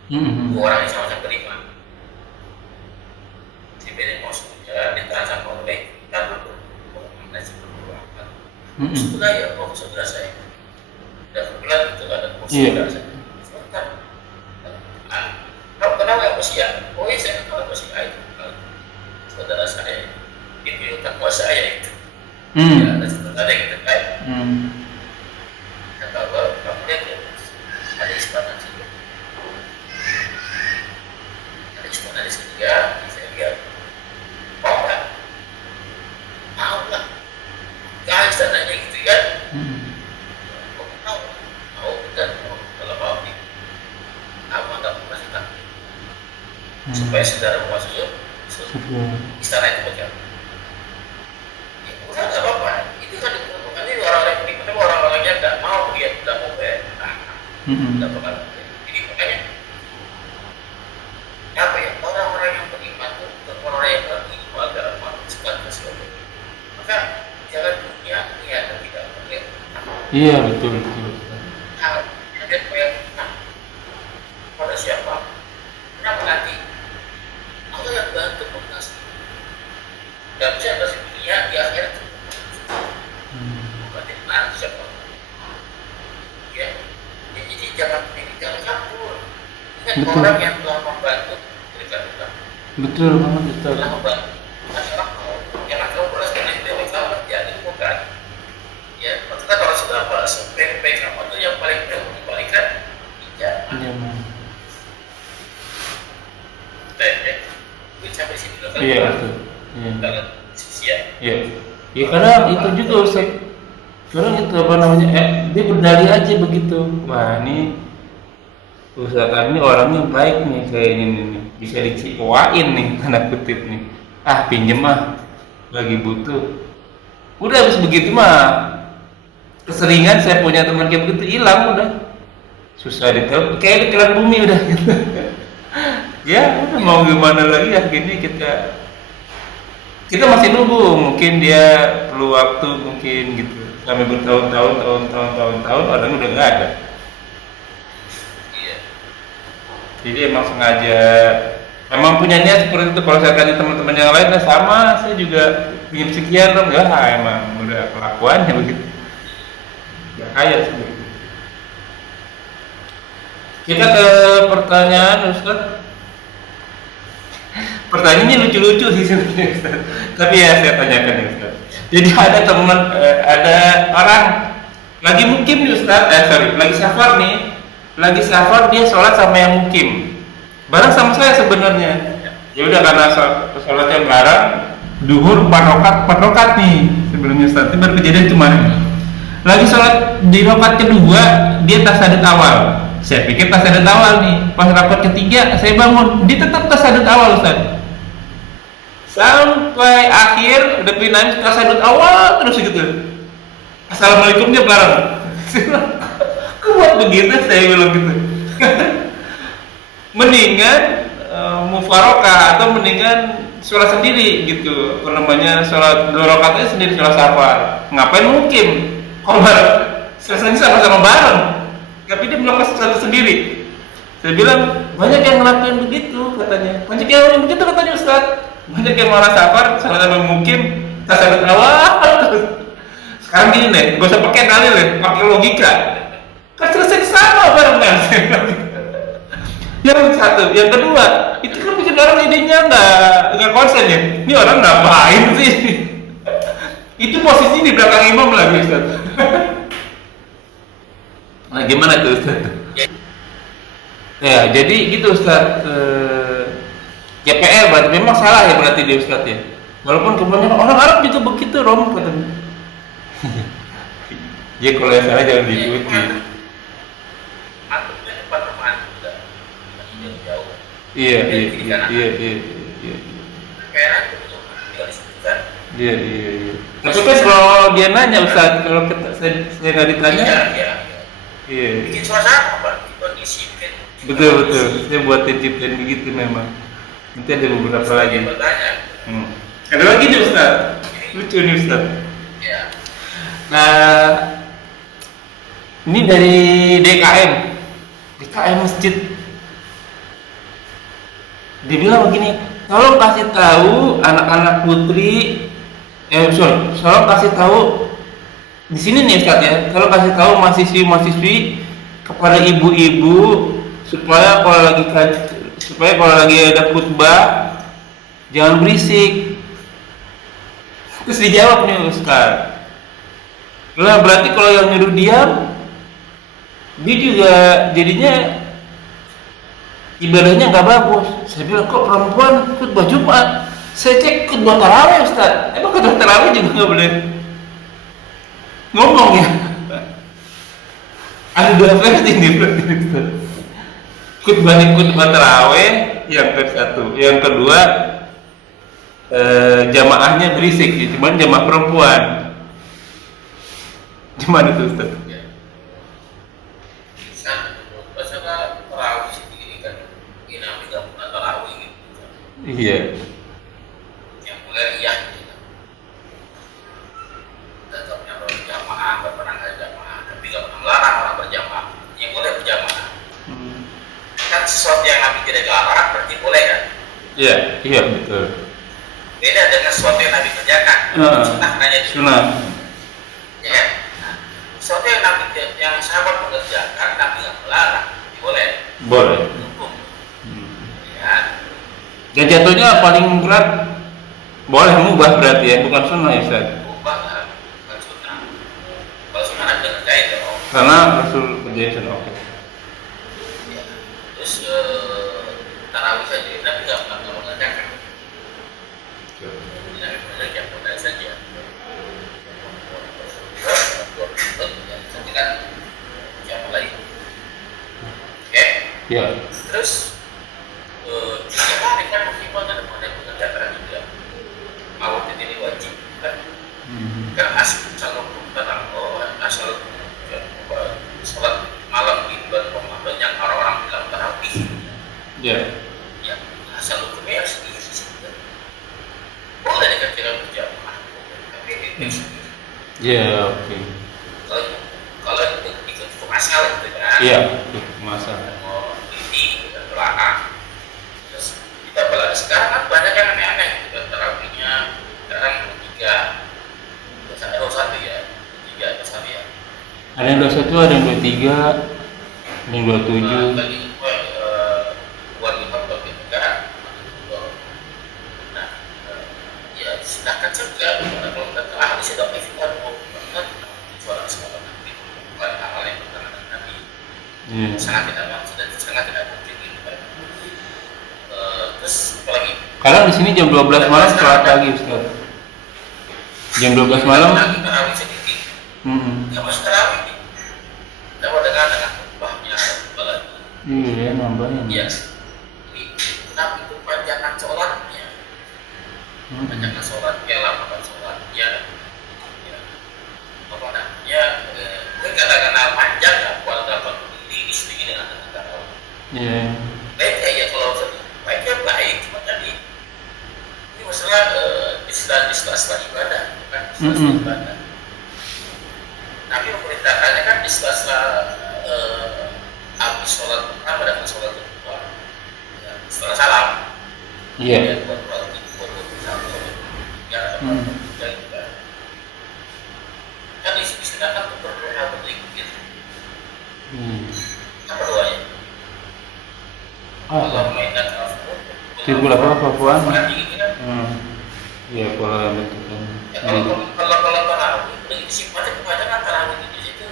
Dua orang yang sama-sama beriman. Si B yang masuk ya ditransaksi oleh kita berdua berdua. Sudah ya, saudara saya. Dan kebetulan itu ada saudara saya. Sebentar. Kamu kenal nggak Mas ya? Oh iya saya kenal Mas ya itu. Saudara saya. Itu utang kuasa saya itu. Ya, ada yang terkait. Kata Allah, kamu lihat ya, ada ispanan situ. Ada ispanan di situ ya, saya lihat. Mau nggak? Mau lah. Gak istananya gitu kan? Mau dan kalau mau nih, apa nggak mau kasih tahu? Supaya saudara masuk istana itu bagaimana? Udah nggak apa-apa, itu kan diperlukan ini orang-orang yang beriman, orang-orang yang nggak mau dia tidak mau bayar, tidak bakal. Jadi makanya apa ya orang-orang yang beriman itu orang yang beriman dalam sebuah sesuatu. Maka jalan dunia ini ada tidak mungkin. Iya betul. Nah, ada yang pada siapa? Kenapa nanti? Allah yang bantu mengasih. Dan bisa kasih dunia di akhirat. Berarti nanti siapa? Ya, jadi jangan campur. Ingat orang yang telah membantu berikan utang. Betul banget betul. Telah membantu. Masalah yang akan beras dengan itu kalau jadi bukan. Ya, maksudnya kalau sudah bahas baik apa itu yang paling dikembalikan ya. Sampai sini dulu kan. Iya betul. Dalam sisi ya. Iya. Ya karena itu juga Ustaz. Sekarang itu apa namanya? Dia berdalih aja begitu. Wah ini Ustaz ini orangnya baik nih kayaknya nih. Bisa dicikoain nih tanda kutip nih. Pinjem lagi butuh. Udah habis begitu mah keseringan saya punya teman kayak begitu hilang udah. Susah ditelepon kayak ditelan bumi udah gitu. Ya udah mau gimana lagi akhirnya kita masih nunggu, mungkin dia perlu waktu mungkin gitu sampai bertahun-tahun orang udah nggak ada. Jadi emang sengaja emang punya niat seperti itu. Kalau saya tanya teman-teman yang lain sama, saya juga ingin sekian dong ya emang udah kelakuannya begitu ya kaya sih begitu. Kita ke pertanyaan Ustaz. Pertanyaannya lucu-lucu sih sebenarnya Ustaz. Tapi ya saya tanyakan ya Ustaz. Jadi ada orang lagi mukim nih Ustaz, lagi safar dia sholat sama yang mukim. Bareng sama saya sebenarnya. Ya udah karena sholatnya melarang, duhur 4 rakaat nih sebenarnya Ustaz. Itu baru kejadian kemarin. Lagi sholat di rakaat kedua dia tasyaddud awal. Saya pikir tasyaddud awal nih. Pas rakaat ketiga saya bangun, dia tetap tasyaddud awal Ustaz. Sampai akhir udah pindah tasyaddud awal terus gitu. Assalamualaikumnya bareng. Kok buat begitu saya bilang gitu. Mendingan mufarokah atau mendingan sholat sendiri gitu. Apa namanya, sholat 2 rakaatnya sendiri, sholat safar. Ngapain mukim? Kalau selesai sama-sama bareng, tapi dia melakukan sesuatu sendiri. Saya bilang banyak yang ngelakuin begitu katanya. Banyak yang begitu katanya Ustaz. Banyak yang malah safar sama-sama mukim, tasawuf awal. Sekarang gini nih, gak usah pakai dalil ya, pakai logika. Kan selesai sama bareng-bareng. Yang satu, yang kedua, itu kan bikin orang idenya nggak konsen ya. Ini orang ngapain sih? Itu posisi di belakang imam lagi Ustaz. Nah gimana tuh Ustaz? Ya jadi gitu Ustaz. Ya PR berarti memang salah ya berarti dia Ustaz ya. Walaupun kebanyakan orang Arab juga begitu Rom katanya. Ya kalau yang salah jangan diikuti. Iya. Tapi kan kalau dia nanya Ustaz, kalau saya nggak ditanya, iya. Bikin suasana Pak, kondisi kan. Betul. Saya buatin ciptain begitu memang. Nanti ada beberapa lagi. Ada lagi nih Ustaz, lucu nih Ustaz. Ya. Nah, ini dari DKM masjid. Dia bilang begini, tolong kasih tahu anak-anak putri, tolong kasih tahu di sini nih Ustaz ya, tolong kasih tahu mahasiswi kepada ibu-ibu supaya kalau lagi ada khutbah jangan berisik. Terus dijawab nih Ustaz, lah berarti kalau yang nyuruh diam, dia juga jadinya ibadahnya nggak bagus. Saya bilang kok perempuan khutbah Jumat? Saya cek khutbah tarawih Ustaz. Emang khutbah tarawih juga nggak boleh ngomong ya? Ada 2 versi nih Ustaz. Khutbah tarawih yang ke-1, yang kedua jamaahnya berisik, cuman jamaah perempuan. Gimana itu Ustaz? Iya. Yang mulai iya. Tetapnya berjamaah, berperang jamaah, tapi nggak pernah melarang orang berjamaah. Yang boleh berjamaah. Kan sesuatu yang Nabi tidak larang berarti boleh kan? Iya betul. Beda dengan sesuatu yang Nabi kerjakan. Sunnah nanya di Sunnah. Ya. Nah, sesuatu yang sahabat mengerjakan, Nabi nggak melarang, boleh. Boleh. Hukum. Ya. Dan jatuhnya paling berat boleh mubah berarti ya, bukan sunnah ya Ustaz? Bukan sunnah. Kalau sunnah Nabi ngerjain dong. Karena Rasul kerjain sunnah. Oke. Ya. Terus tarawih saja Nabi nggak mengerjakan. Nabi mengerjakan saja. Kan siapa lagi? Oke. Ya. Terus setiap hari kan musibah dan ada mengerjakan juga. Awal ini wajib kan? Kan asal sholat malam di bulan Ramadan yang orang-orang bilang tarawih. Ya. Ya, asal hukumnya harus diisi. Boleh dikatakan berjamaah, tapi itu Ya, oke. kalau ikut hukum asal gitu kan? Iya, masalah. Mau ini belakang. Terus kita belajar sekarang kan banyak yang aneh-aneh gitu. Tarawihnya sekarang 3, biasanya 21 ya, 3 atau 1 ya. Ada yang 21, ada yang 23, ada yang 27. Tadi buat 4 Nah, ya silakan saja. Kalau kita ahli sudah kita mau banget suara suara Nabi, bukan hal yang bertentangan dengan Nabi. Sangat tidak maksud dan sangat tidak mungkin gitu kan. Terus apa lagi? Sekarang di sini jam 12 malam sholat pagi Ustaz. Jam 12 malam. Lagi tarawih sedikit. Nggak masuk tarawih nih. Kalau dengan khutbahnya lagi. Iya, nambahin. Iya. Jadi Nabi itu panjangkan sholatnya. Panjangkan sholatnya, lamakan sholatnya. Ya. Apa namanya? Mungkin kadang-kadang panjang ya, kuat dapat berdiri di sini dengan tarawih. Iya. Baik ya kalau baiknya istilah istilah ibadah, kan istilah ibadah. Nabi memerintahkannya kan istilah habis sholat pertama dan sholat kedua, ya, setelah salam. Iya. Ya, buat ya, kan istilahkan untuk berdoa berzikir. Apa doanya? Allahumma innaka afuwwun Timbul apa-apaan? kan? Iya, pola bentukan. Ya, kalau tarawih begitu sifatnya kebanyakan tarawih di situ,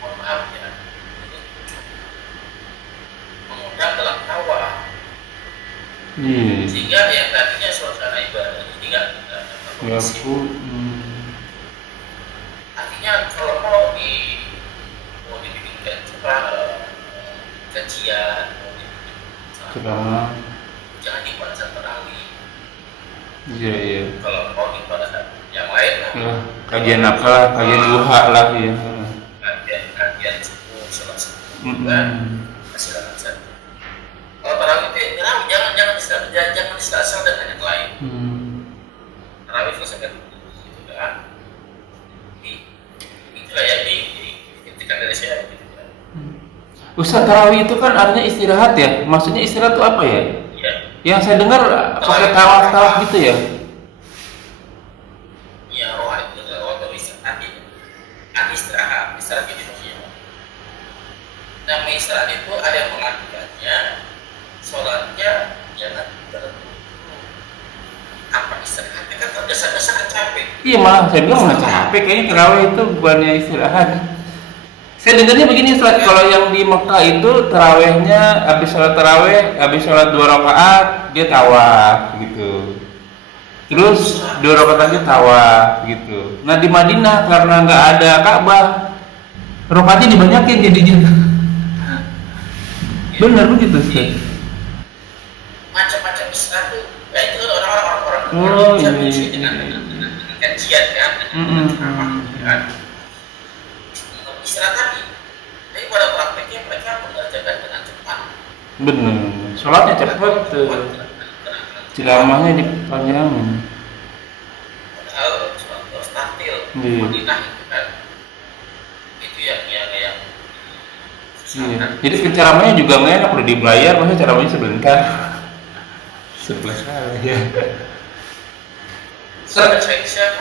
mohon maaf ya, mengundang dalam tawa, sehingga yang tadinya suasana ibadah ini nggak Ya aku. artinya kalau mau dibikinkan kajian, Ceramah. jangan di pada saat tarawih. Iya. Kalau mau di pada saat yang lain lah. Ya, kajian apa lah, kajian duha lah ya. Kajian subuh, sholat subuh, kan silakan saja. Kalau tarawih itu jangan disasar dengan yang lain. Tarawih selesaikan gitu kan. Itulah ya dikritikkan dari saya gitu kan. Ustaz, tarawih itu kan artinya istirahat ya. Maksudnya istirahat itu apa ya? Iya. Yang saya dengar pakai tawaf gitu ya. Ya roh itu roh istirahat itu maksudnya. Nama istirahat itu ada yang mengartikannya sholatnya jangan terburu-buru. Apa istirahatnya kan tergesa-gesa kan capek. Iya, malah saya bilang nggak capek, kayaknya tarawih itu bukannya istirahat. Saya dengarnya begini, Ustaz, kalau yang di Mekah itu tarawihnya habis sholat tarawih, habis sholat 2 rakaat dia tawaf gitu. Terus 2 rakaat lagi tawaf gitu. Nah di Madinah karena nggak ada Ka'bah, rakaatnya dibanyakin jadinya. Benar begitu, Ustaz. Macam-macam istirahat tuh, ya itu kan orang-orang Oh, iya. dengan kajian kan, dengan ceramah kan. Istirahat tadi, tapi pada prakteknya mereka mengerjakan dengan cepat. Benar. Sholatnya cepat, ceramahnya dipanjangin. Padahal harus tampil, Iya. Madinah itu kan, itu yang Iya. susah. Jadi ceramahnya juga nggak enak, udah dibayar, masa ceramahnya sebentar. 11 kali ya. Saya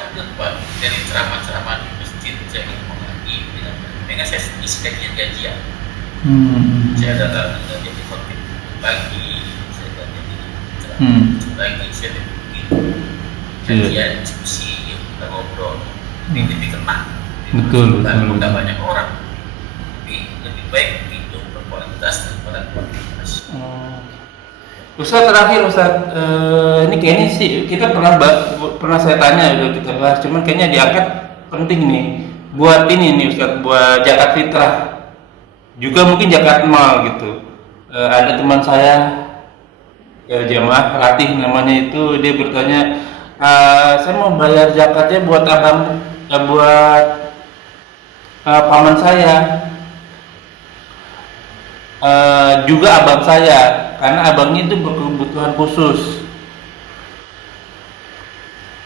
untuk Pak dari ceramah-ceramah di masjid saya ngomong lagi dengan saya isi kajian. Saya datang jadi khotib pagi, saya datang jadi ceramah lagi, saya begitu kajian diskusi, kita ngobrol, lebih kena. Betul. Udah banyak orang, tapi lebih baik itu berkualitas daripada kuantitas. Ustaz, terakhir Ustaz, ini kayaknya sih kita pernah saya tanya udah kita bahas, cuman kayaknya diangkat penting nih buat ini nih Ustaz, buat zakat fitrah, juga mungkin zakat mal gitu. Ada teman saya jamaah Ratih namanya itu, dia bertanya, saya mau bayar zakatnya buat abang, buat paman saya. Juga abang saya, karena abangnya itu berkebutuhan khusus.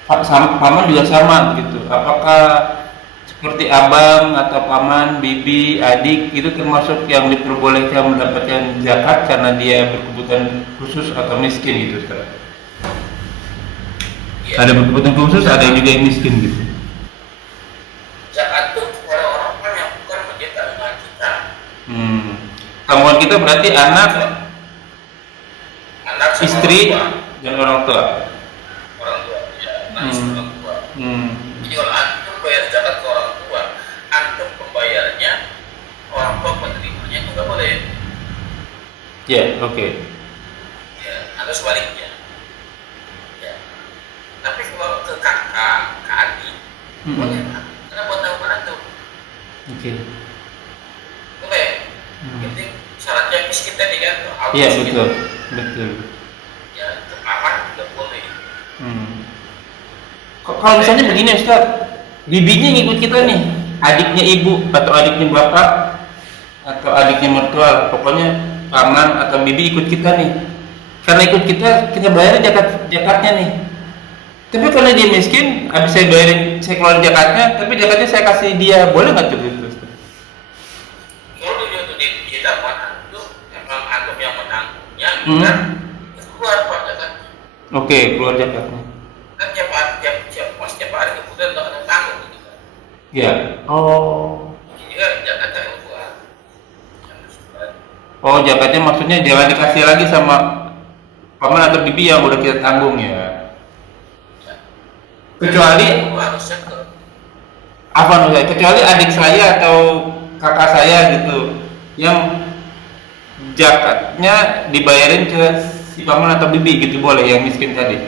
Paman juga sama gitu. Apakah seperti abang atau paman, bibi, adik itu termasuk yang diperbolehkan mendapatkan zakat karena dia berkebutuhan khusus atau miskin gitu, Ustaz? Ya. Ada berkebutuhan khusus, ada yang juga yang miskin gitu. Zakat itu orang-orang yang bukan menjadi tanggungan kita. Tanggungan kita berarti anak, sama istri, orang tua. dan orang tua. Orang tua, ya, istri orang tua. Hmm. Jadi kalau antum bayar zakat ke orang tua, antum pembayarnya, orang tua penerimanya itu nggak boleh. Ya, oke. Ya, atau sebaliknya. Ya. Tapi kalau ke kakak, ke adik, boleh Pak. Karena buat tanggungan antum. Oke. Boleh. Penting syaratnya miskin tadi kan. Iya, betul. Ya, ke paman juga boleh. Kalau misalnya begini Ustaz, bibinya ngikut kita nih, adiknya ibu atau adiknya bapak atau adiknya mertua, pokoknya paman atau bibi ikut kita nih. Karena ikut kita bayar zakatnya nih. Tapi kalau dia miskin, habis saya bayarin, saya keluar zakatnya, tapi zakatnya saya kasih dia, boleh nggak tuh gitu? Kalau dia itu di dapat itu memang antum yang menanggungnya, Hmm. kan keluar pak zakat. Oke, keluar zakatnya. Kan tiap hari kemudian nggak ada tanggung gitu kan. Ya. Oh. Jadi juga zakatnya yang keluar. Oh, zakatnya maksudnya jangan dikasih lagi sama paman atau bibi yang udah kita tanggung ya. Kecuali harusnya ke apa namanya? Kecuali adik saya atau kakak saya gitu yang zakatnya dibayarin ke si paman atau bibi gitu boleh yang miskin tadi.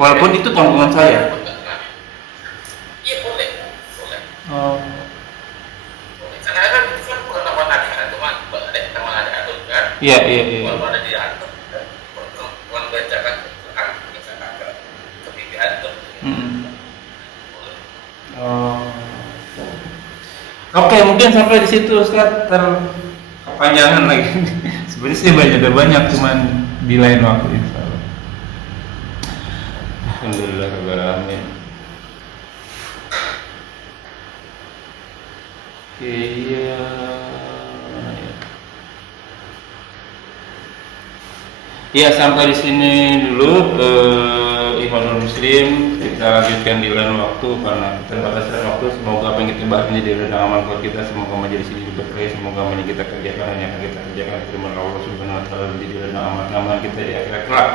Walaupun itu tanggungan saya. iya boleh. Oh. Karena kan itu kan bukan teman adik teman adik kan. Iya. Kalau ada di antum, uang belanjakan misalkan ke bibi antum. Oh. Oke, mungkin sampai di situ Ustaz, terkepanjangan lagi. Sebenarnya sih banyak, cuman di lain waktu insyaallah. Alhamdulillah rabbil alamin. Iya. Ya sampai di sini dulu Ikhwanul Muslim, kita lanjutkan di lain waktu karena keterbatasan waktu. Semoga apa yang kita bahas ini dari amal kita, semoga majelis ini berkah, semoga apa yang kita kerjakan yang akan kita kerjakan terima Allah Subhanahu wa taala menjadi amal kita di akhirat kelak.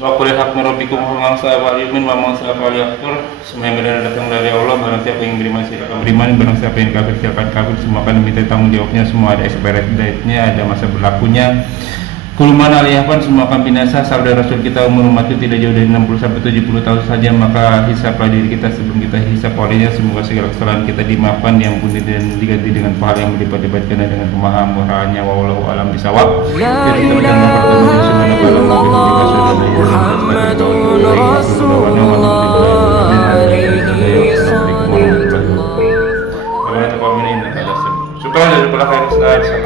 Wa qul haqqu rabbikum wa man sa'a yu'min wa man sa'a yakfur. Semua yang benar datang dari Allah, barang siapa yang beriman silakan beriman, barang siapa yang kafir silakan kafir. Semua akan diminta tanggung jawabnya, semua ada expired date-nya, ada masa berlakunya. Kuluman aliyahpan semua akan binasa. Sabda Rasul kita umur umat itu tidak jauh dari 60-70 tahun saja. Maka hisaplah diri kita sebelum kita hisap olehnya. Semoga segala kesalahan kita dimaafkan, diampuni dan diganti dengan pahala yang melipat-lipatkan dengan pemahamannya. Wallahu a'lam bishawab. La ilaha illallah Muhammadun Rasulullah alaihi salatu Syukur dari